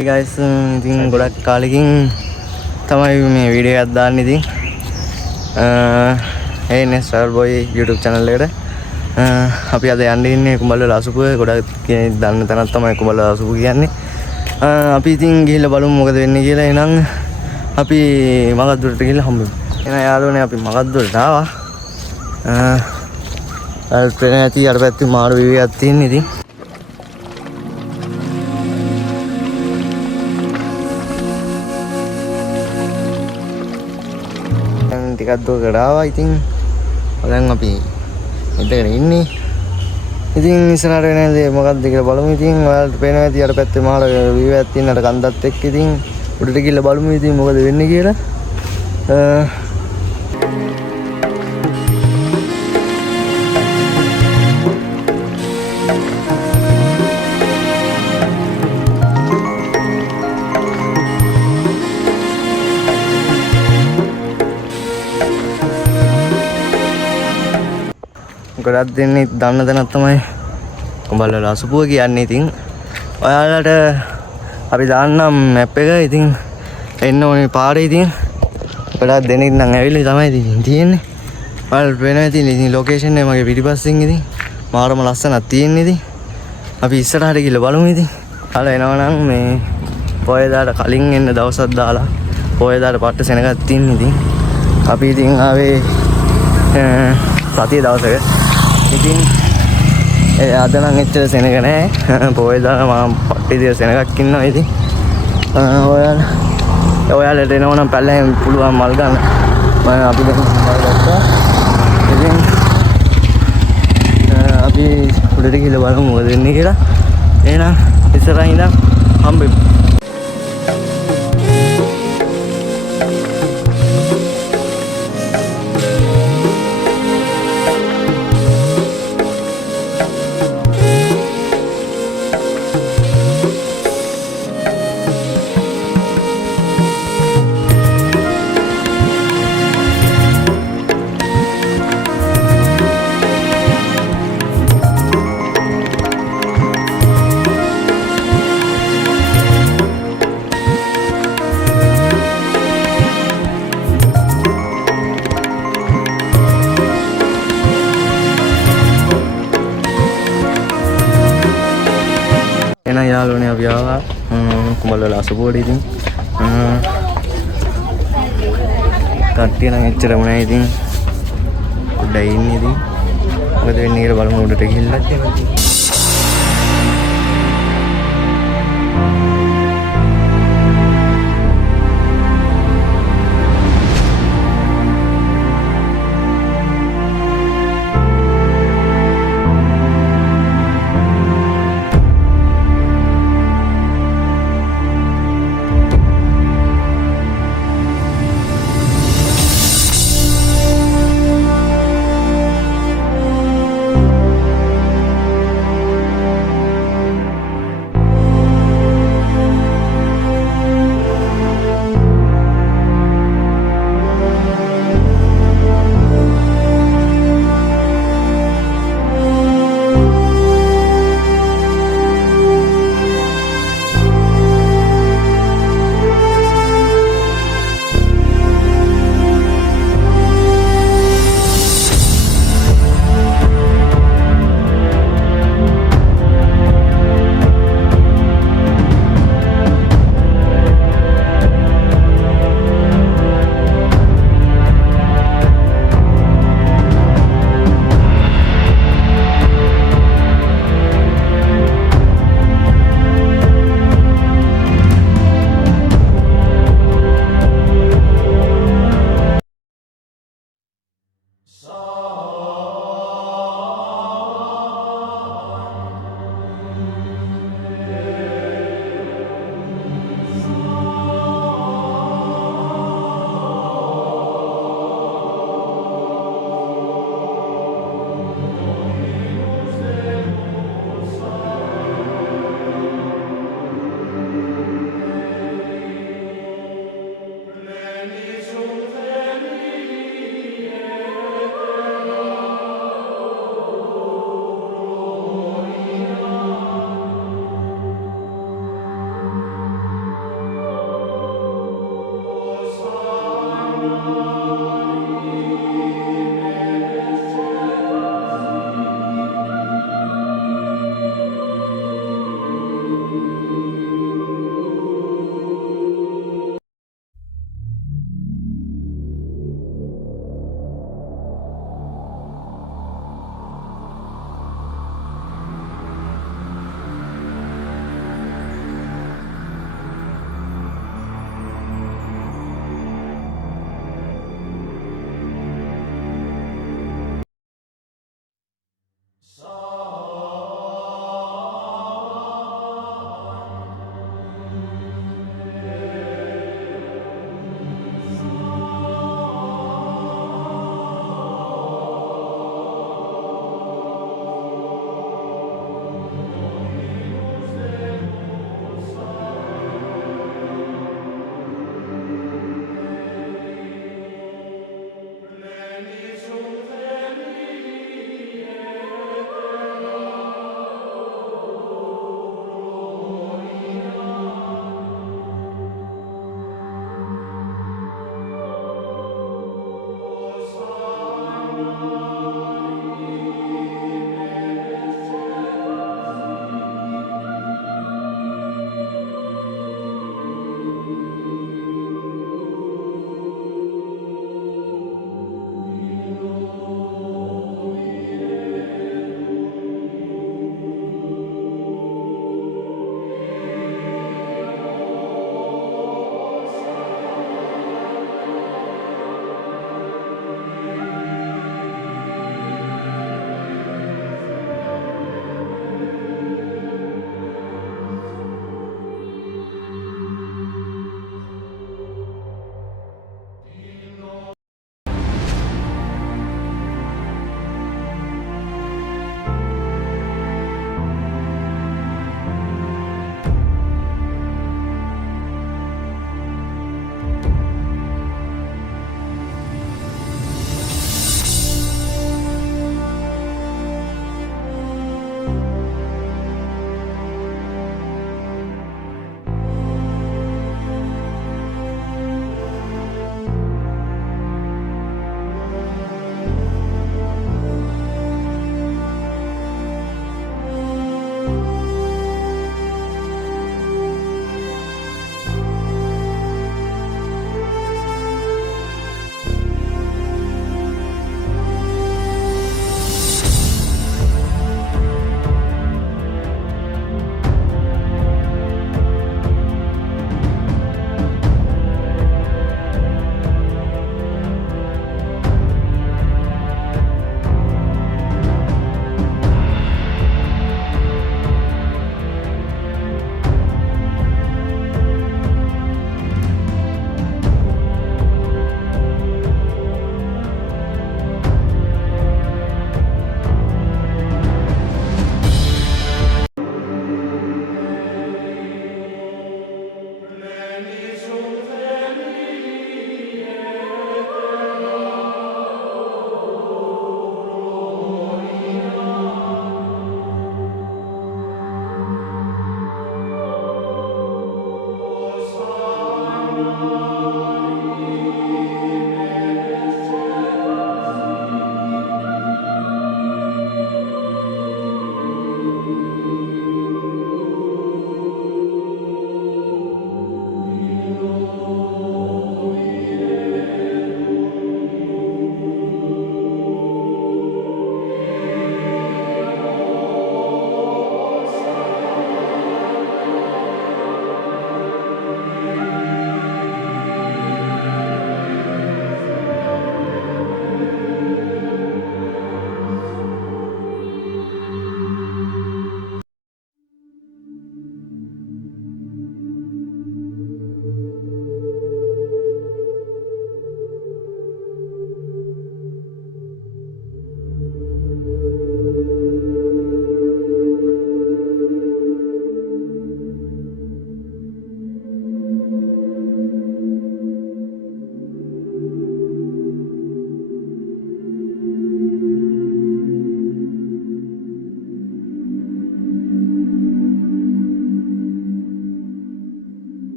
Hey guys, ඉතින් ගොඩක් කාලෙකින් තමයි මේ වීඩියෝ එකක් දාන්න ඉතින් hey Nestor Boy YouTube channel එකට අපි අද යන්නේ ඉන්නේ කුඹල්වල අසුපුව. ගොඩක් කෙනෙක් දන්න තැනක් තමයි කුඹල්වල අසුපුව කියන්නේ. අපි ඉතින් ගිහිල්ලා බලමු මොකද වෙන්නේ කියලා. එහෙනම් අපි මගද්දුරට ගිහිල්ලා හම්බෙමු. එහෙනම් යාළුවනේ අපි මගද්දුරට ආවා. ට්‍රේන් ඇති අර පැත්තේ මාරු විවියක් තියෙන ඉතින් ටිකක් දුරකට ආවා. ඉතින් දැන් අපි මෙතන ඉන්නේ. ඉතින් ඉස්සරහට වෙන්නේ මොකක්ද කියලා බලමු. ඉතින් ඔයාලට පේනවා ඇති අර පැත්තේ මහල විවියක් තියෙන අර කන්දත් එක්ක. ඉතින් උඩට ගිහිල්ලා බලමු ඉතින් මොකද වෙන්නේ කියලා. ගොඩක් දෙන්නේ දන්න තැනක් තමයි කුඹල්වල අසුපුව කියන්නේ. ඉතින් ඔයාලට අපි දාන්නම් මැප් එක. ඉතින් එන්න ඕනේ පාරේ. ඉතින් ගොඩක් දෙනෙක් නම් ඇවිල්ලා තමයි ඉතින් තියෙන්නේ. ඔයාලට වෙනවා ඉතින් ලොකේෂන් එක මගේ පිටිපස්සෙන්. ඉතින් මාරම ලස්සනක් තියෙන්නේ. ඉතින් අපි ඉස්සරහට ගිහලා බලමු. ඉතින් ඔයාලා එනවා නම් මේ පොයදාට කලින් එන්න දවසක් දාලා පොයදාට පට්ට සෙනගක් තියෙන්නේ. ඉතින් අපි ඉතින් ආවේ සතිය දවසක. ඉතින් අද නම් එච්චර සෙනග නැහැ. පොයදා මම පට්ටි සෙනගක් ඉන්නවා. ඉතින් ඔයාලට එනවා නම් පැල්ලෙන් පුළුවන් මල් ගන්න. මම අපි දැන් මල් ගත්තා. ඉතින් අපි උඩට ගිහලා බලමු මොකද වෙන්නේ කියලා. එහෙනම් ඉස්සරහින් ඉඳන් හම්බෙමු. එන යාළුවනේ අපි ආවා කුඹල්වල අසුපුවට. ඉතින් කට්ටිය නම් එච්චරම නැහැ. ඉතින් උඩ ඉන්නේ. ඉතින් මොකද වෙන්නේ කියලා බලමු උඩට ගිහිල්ලා.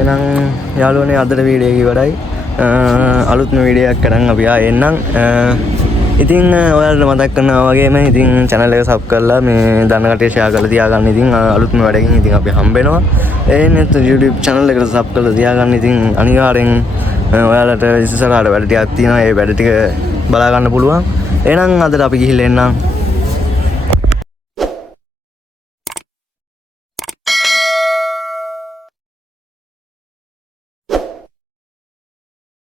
එහෙනම් යාළුවනේ අදට වීඩියෝ එක ඉවරයි. අලුත්ම වීඩියෝ එකක් කරන් අපි ආයෙ එන්නම්. ඉතින් ඔයාලට මතක් කරනවා වගේම ඉතින් channel එක sub කරලා මේ දන්න කට්ටිය share කරලා තියාගන්න. ඉතින් අලුත්ම වැඩකින් ඉතින් අපි හම්බ වෙනවා. එහෙනම් YouTube channel එකට sub කරලා තියාගන්න. ඉතින් අනිවාර්යෙන් ඔයාලට ඉස්සරහට වැඩ ටිකක් තියෙනවා. ඒ වැඩ ටික බලා ගන්න පුළුවන්. එහෙනම් අදට අපි ගිහිල්ලා එන්නම්.